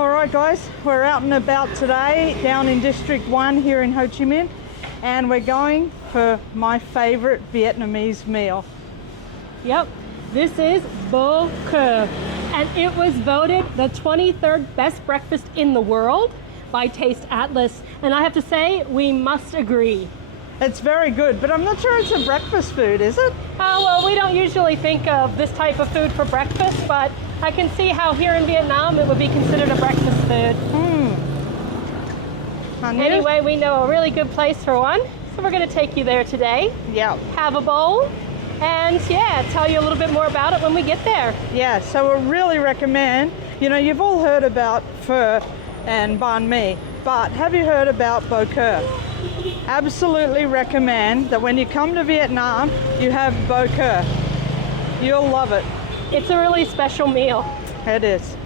All right guys, we're out and about today down in District 1 here in Ho Chi Minh, and we're going for my favorite Vietnamese meal. Yep, this is Bò Kho, and it was voted the 23rd best breakfast in the world by Taste Atlas, and I have to say, we must agree. It's very good, but I'm not sure it's a breakfast food, is it? Oh, well, we don't usually think of this type of food for breakfast, but I can see how here in Vietnam it would be considered a breakfast food. Anyway, we know a really good place for one, so we're going to take you there today. Yeah. Have a bowl, and yeah, tell you a little bit more about it when we get there. Yeah, so we really recommend, you know, you've all heard about pho and banh mi, but have you heard about Bò Kho? Absolutely recommend that when you come to Vietnam, you have Bò Kho. You'll love it. It's a really special meal. It is.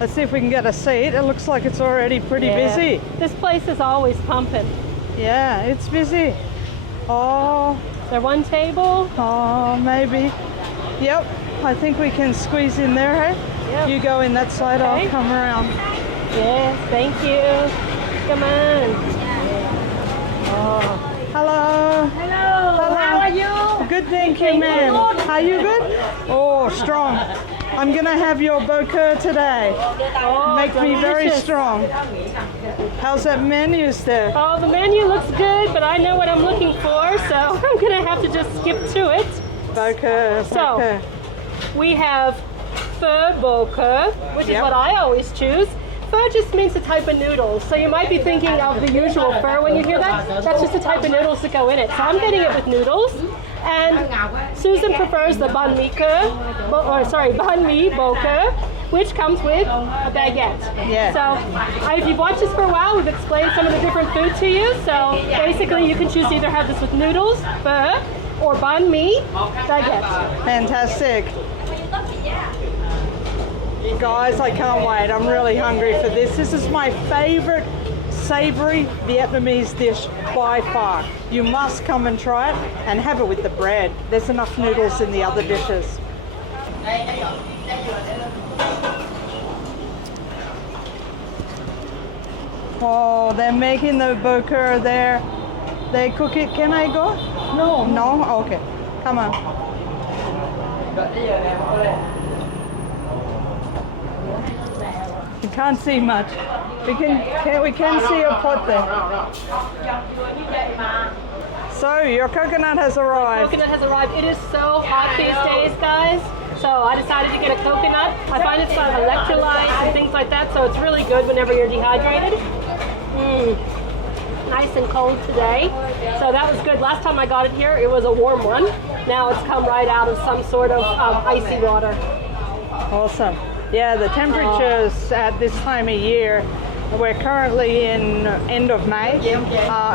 Let's see if we can get a seat. It looks like it's already pretty busy. This place is always pumping. Yeah, it's busy. Oh. Is there one table? Oh, maybe. Yep, I think we can squeeze in there, hey? Yep. You go in that side, Okay. I'll come around. Yes, thank you. Come on. Oh. Hello. Hello. How are you? Good, thank you, ma'am. Are you good? Oh, strong. I'm gonna have your Bò Kho today. Oh, Make me very delicious. strong. How's that menu there? Oh, the menu looks good, but I know what I'm looking for, so I'm gonna have to just skip to it. Bò Kho. So, we have Pho Bò Kho, which is what I always choose. Pho just means a type of noodles, so you might be thinking of the usual pho when you hear that. That's just a type of noodles that go in it. So I'm getting it with noodles, and Susan prefers the banh mi Bò Kho, which comes with a baguette. Yeah. So if you've watched this for a while, we've explained some of the different food to you. So basically, you can choose to either have this with noodles, pho, or banh mi baguette. Fantastic. Guys, I can't wait. I'm really hungry for this. This is my favorite savory Vietnamese dish by far. You must come and try it and have it with the bread. There's enough noodles in the other dishes. Oh, they're making the Bò Kho there. They cook it. Can I go? No. No? Okay. Come on. You can't see much. We can see a pot there. So your coconut has arrived. Coconut has arrived. It is so hot these days, guys. So I decided to get a coconut. I find it's got electrolytes and things like that, so it's really good whenever you're dehydrated. Nice and cold today. So that was good. Last time I got it here, it was a warm one. Now it's come right out of some sort of icy water. Awesome. Yeah, the temperatures at this time of year, we're currently in end of May,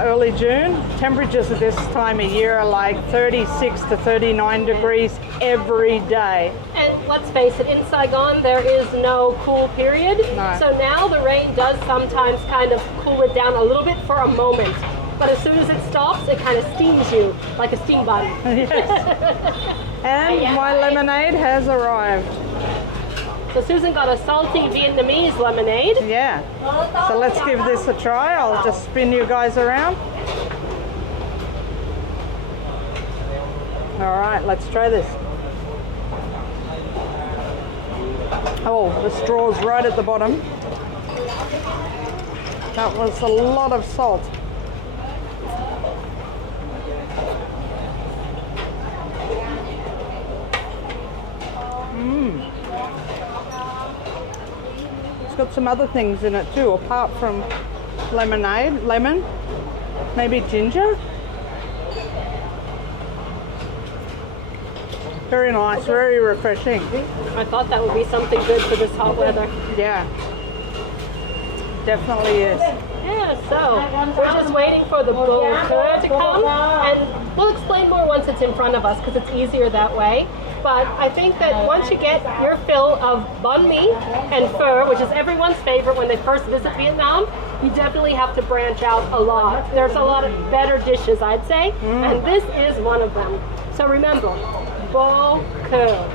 early June. Temperatures at this time of year are like 36 to 39 degrees every day. And let's face it, in Saigon there is no cool period. No. So now the rain does sometimes kind of cool it down a little bit for a moment. But as soon as it stops, it kind of steams you like a steam body. Yes. And my lemonade has arrived. So Susan got a salty Vietnamese lemonade. Yeah. So let's give this a try. I'll just spin you guys around. All right, let's try this. Oh, the straw's right at the bottom. That was a lot of salt. Got some other things in it too, apart from lemonade, lemon, maybe ginger. Very nice, very refreshing. I thought that would be something good for this hot weather. Yeah, definitely is. Yeah, so we're just waiting for the Bò Kho to come, and we'll explain more once it's in front of us because it's easier that way. But I think that once you get your fill of banh mi and pho, which is everyone's favorite when they first visit Vietnam, you definitely have to branch out a lot. There's a lot of better dishes, I'd say, and this is one of them. So remember, Bò Kho.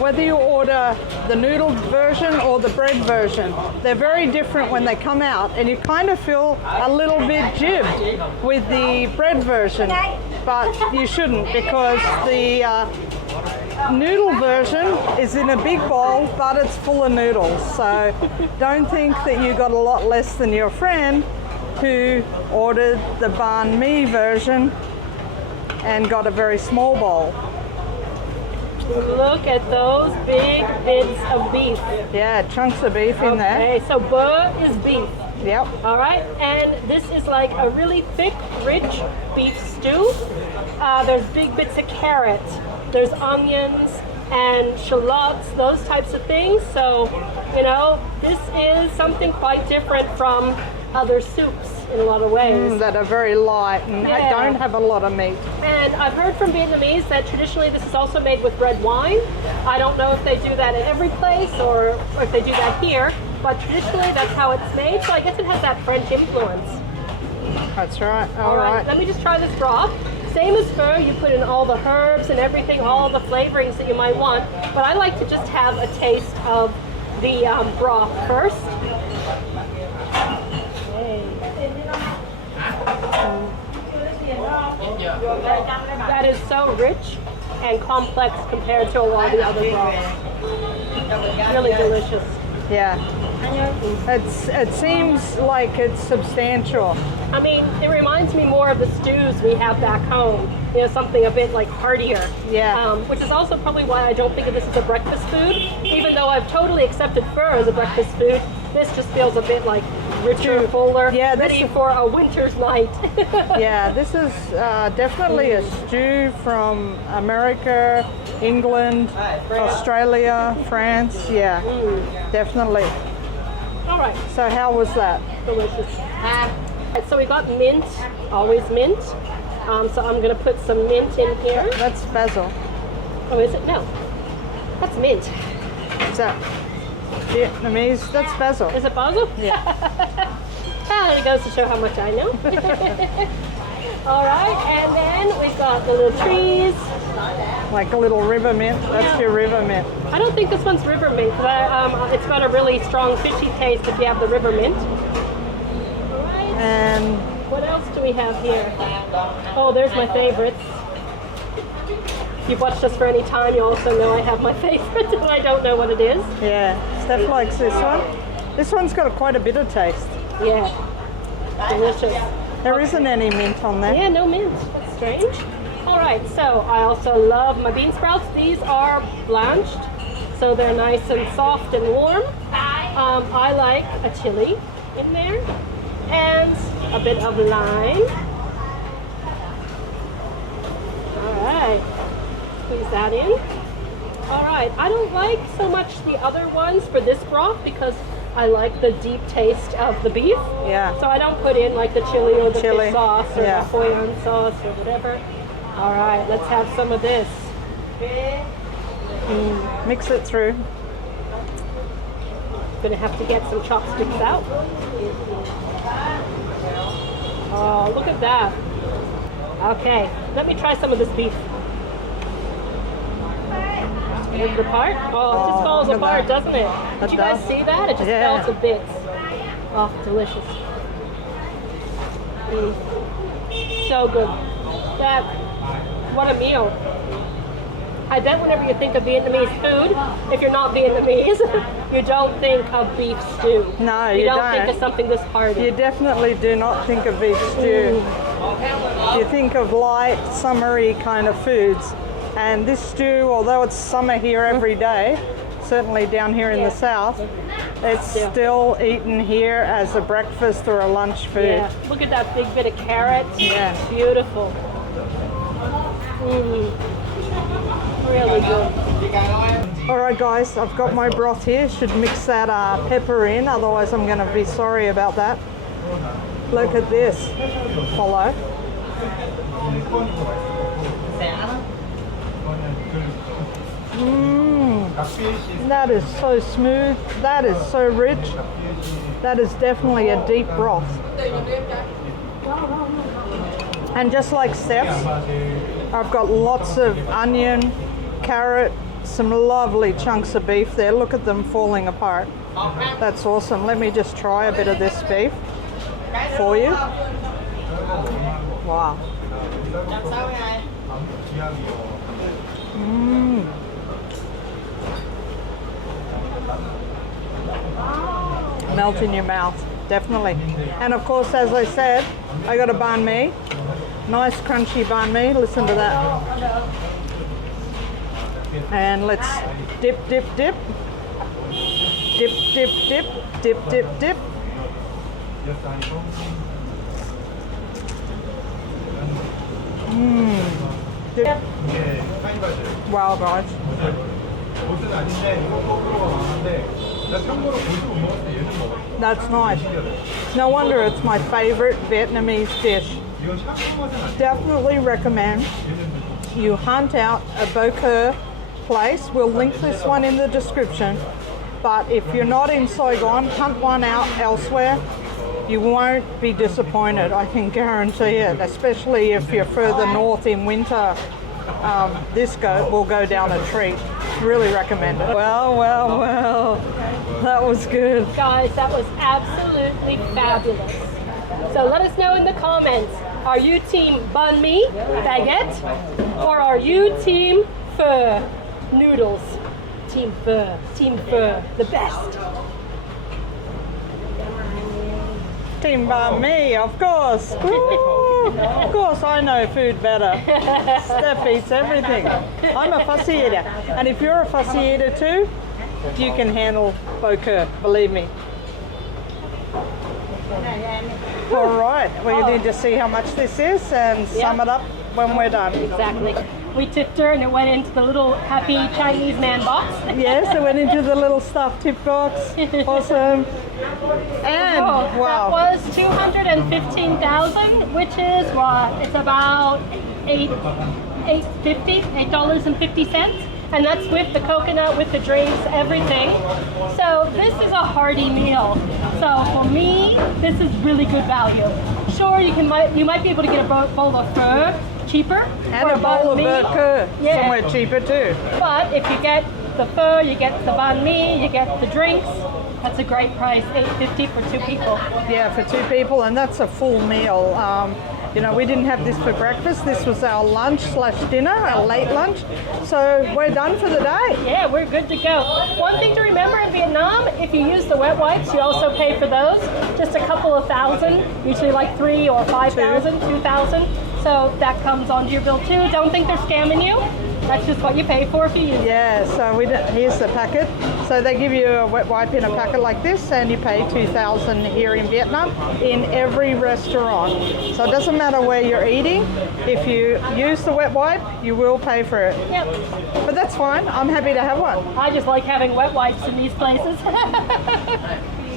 Whether you order the noodle version or the bread version, they're very different when they come out, and you kind of feel a little bit jibbed with the bread version, but you shouldn't, because the noodle version is in a big bowl, but it's full of noodles. So don't think that you got a lot less than your friend who ordered the banh mi version and got a very small bowl. Look at those big bits of beef. Yeah, chunks of beef in there. Okay, so bò is beef. Yep. All right, and this is like a really thick, rich beef stew. There's big bits of carrot. There's onions and shallots, those types of things. So, you know, this is something quite different from other soups in a lot of ways. That are very light and don't have a lot of meat. And I've heard from Vietnamese that traditionally this is also made with red wine. I don't know if they do that at every place or if they do that here, but traditionally that's how it's made. So I guess it has that French influence. That's right. All right, let me just try this broth. Same as pho, you put in all the herbs and everything, all the flavorings that you might want, but I like to just have a taste of the broth first. That is so rich and complex compared to a lot of the other broths. Really delicious. Yeah. It seems like it's substantial. I mean, it reminds me more of the stews we have back home. You know, something a bit like heartier. Yeah. Which is also probably why I don't think of this as a breakfast food. Even though I've totally accepted pho as a breakfast food, this just feels a bit like richer, fuller, ready for a winter's night. Yeah, this is definitely a stew from America, England, Australia, France. Yeah, definitely. All right. So how was that? Delicious. So we got mint, always mint. So I'm going to put some mint in here. That's basil. Oh, is it? No. That's mint. Is that Vietnamese? That's basil. Is it basil? Yeah. It goes to show how much I know. All right, and then we've got the little trees. Like a little river mint. That's your river mint. I don't think this one's river mint because it's got a really strong fishy taste if you have the river mint. All right. And what else do we have here? Oh, there's my favorites. If you've watched us for any time, you also know I have my favorite and I don't know what it is. yeah, Steph likes this one. This one's got quite a bitter taste. Yeah, delicious. There isn't any mint on there. Yeah, no mint. That's strange. All right, so I also love my bean sprouts. These are blanched, so they're nice and soft and warm. I like a chili in there and a bit of lime. All right, squeeze that in. All right, I don't like so much the other ones for this broth because I like the deep taste of the beef. Yeah. So I don't put in like the chili or the Chili. fish sauce or Yeah. the Hoi An sauce or whatever. All right, let's have some of this. Mix it through. Gonna have to get some chopsticks out. Oh, look at that. Okay, let me try some of this beef. Rip it apart. Oh, it just falls look at apart, that. doesn't it? Did you guys see that? It just Yeah. fell to bits. Oh, delicious. So good. That, what a meal. I bet whenever you think of Vietnamese food, if you're not Vietnamese, you don't think of beef stew. No, you you don't don't. think of something this hearty. You definitely do not think of beef stew. You think of light, summery kind of foods. And this stew, although it's summer here every day, certainly down here in the south, it's still eaten here as a breakfast or a lunch food. Yeah, look at that big bit of carrot. Yeah. Beautiful. Really good. All right, guys, I've got my broth here. Should mix that pepper in, otherwise I'm going to be sorry about that. Look at this. Follow. That is so smooth. That is so rich. That is definitely a deep broth. And just like Steph's, I've got lots of onion carrot, some lovely chunks of beef there. Look at them falling apart. That's awesome. Let me just try a bit of this beef for you. Wow. Melt in your mouth, definitely. And of course, as I said, I got a banh mi. Nice crunchy banh mi. Listen to that. And let's dip, dip, dip. Dip, dip, dip, dip, dip, dip. Dip. Wow, guys. That's nice. No wonder it's my favorite Vietnamese dish. Definitely recommend you hunt out a Bò Kho place. We'll link this one in the description. But if you're not in Saigon, hunt one out elsewhere. You won't be disappointed, I can guarantee it, especially if you're further north in winter. This will go down a treat. Really recommend it. Well, that was good. Guys, that was absolutely fabulous. So let us know in the comments, are you team banh mi, baguette, or are you team pho, noodles? Team pho, the best. Team banh mi, of course. Ooh, of course, I know food better. Steph eats everything. I'm a fussy eater. And if you're a fussy eater too, you can handle Bò Kho, believe me. All right, we need to see how much this is and sum it up when we're done. Exactly. We tipped her and it went into the little happy Chinese man box. Yes, it went into the little stuffed tip box. Awesome. And wow. That was $215,000, which is what? It's about $8.50, and that's with the coconut, with the drinks, everything. So this is a hearty meal. So for me, this is really good value. Sure, you might be able to get a bowl of pho cheaper, and a bowl of Bò Kho somewhere cheaper too. But if you get the pho, you get the banh mi, you get the drinks. That's a great price, $8.50 for 2 people. Yeah, for 2 people, and that's a full meal. You know, we didn't have this for breakfast. This was our lunch/dinner, our late lunch. So we're done for the day. Yeah, we're good to go. One thing to remember in Vietnam, if you use the wet wipes, you also pay for those. Just a couple of thousand, usually like 3 or 5,000, 2,000. So that comes onto your bill too. Don't think they're scamming you. That's just what you pay for if you use it. Yeah, so here's the packet. So they give you a wet wipe in a packet like this, and you pay 2,000 here in Vietnam in every restaurant. So it doesn't matter where you're eating. If you use the wet wipe, you will pay for it. Yep. But that's fine. I'm happy to have one. I just like having wet wipes in these places.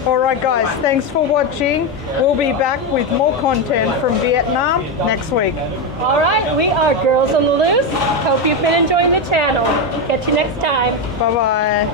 All right, guys, thanks for watching. We'll be back with more content from Vietnam next week. All right, we are Girls on the Loose. Hope you've been enjoying the channel. Catch you next time. Bye-bye.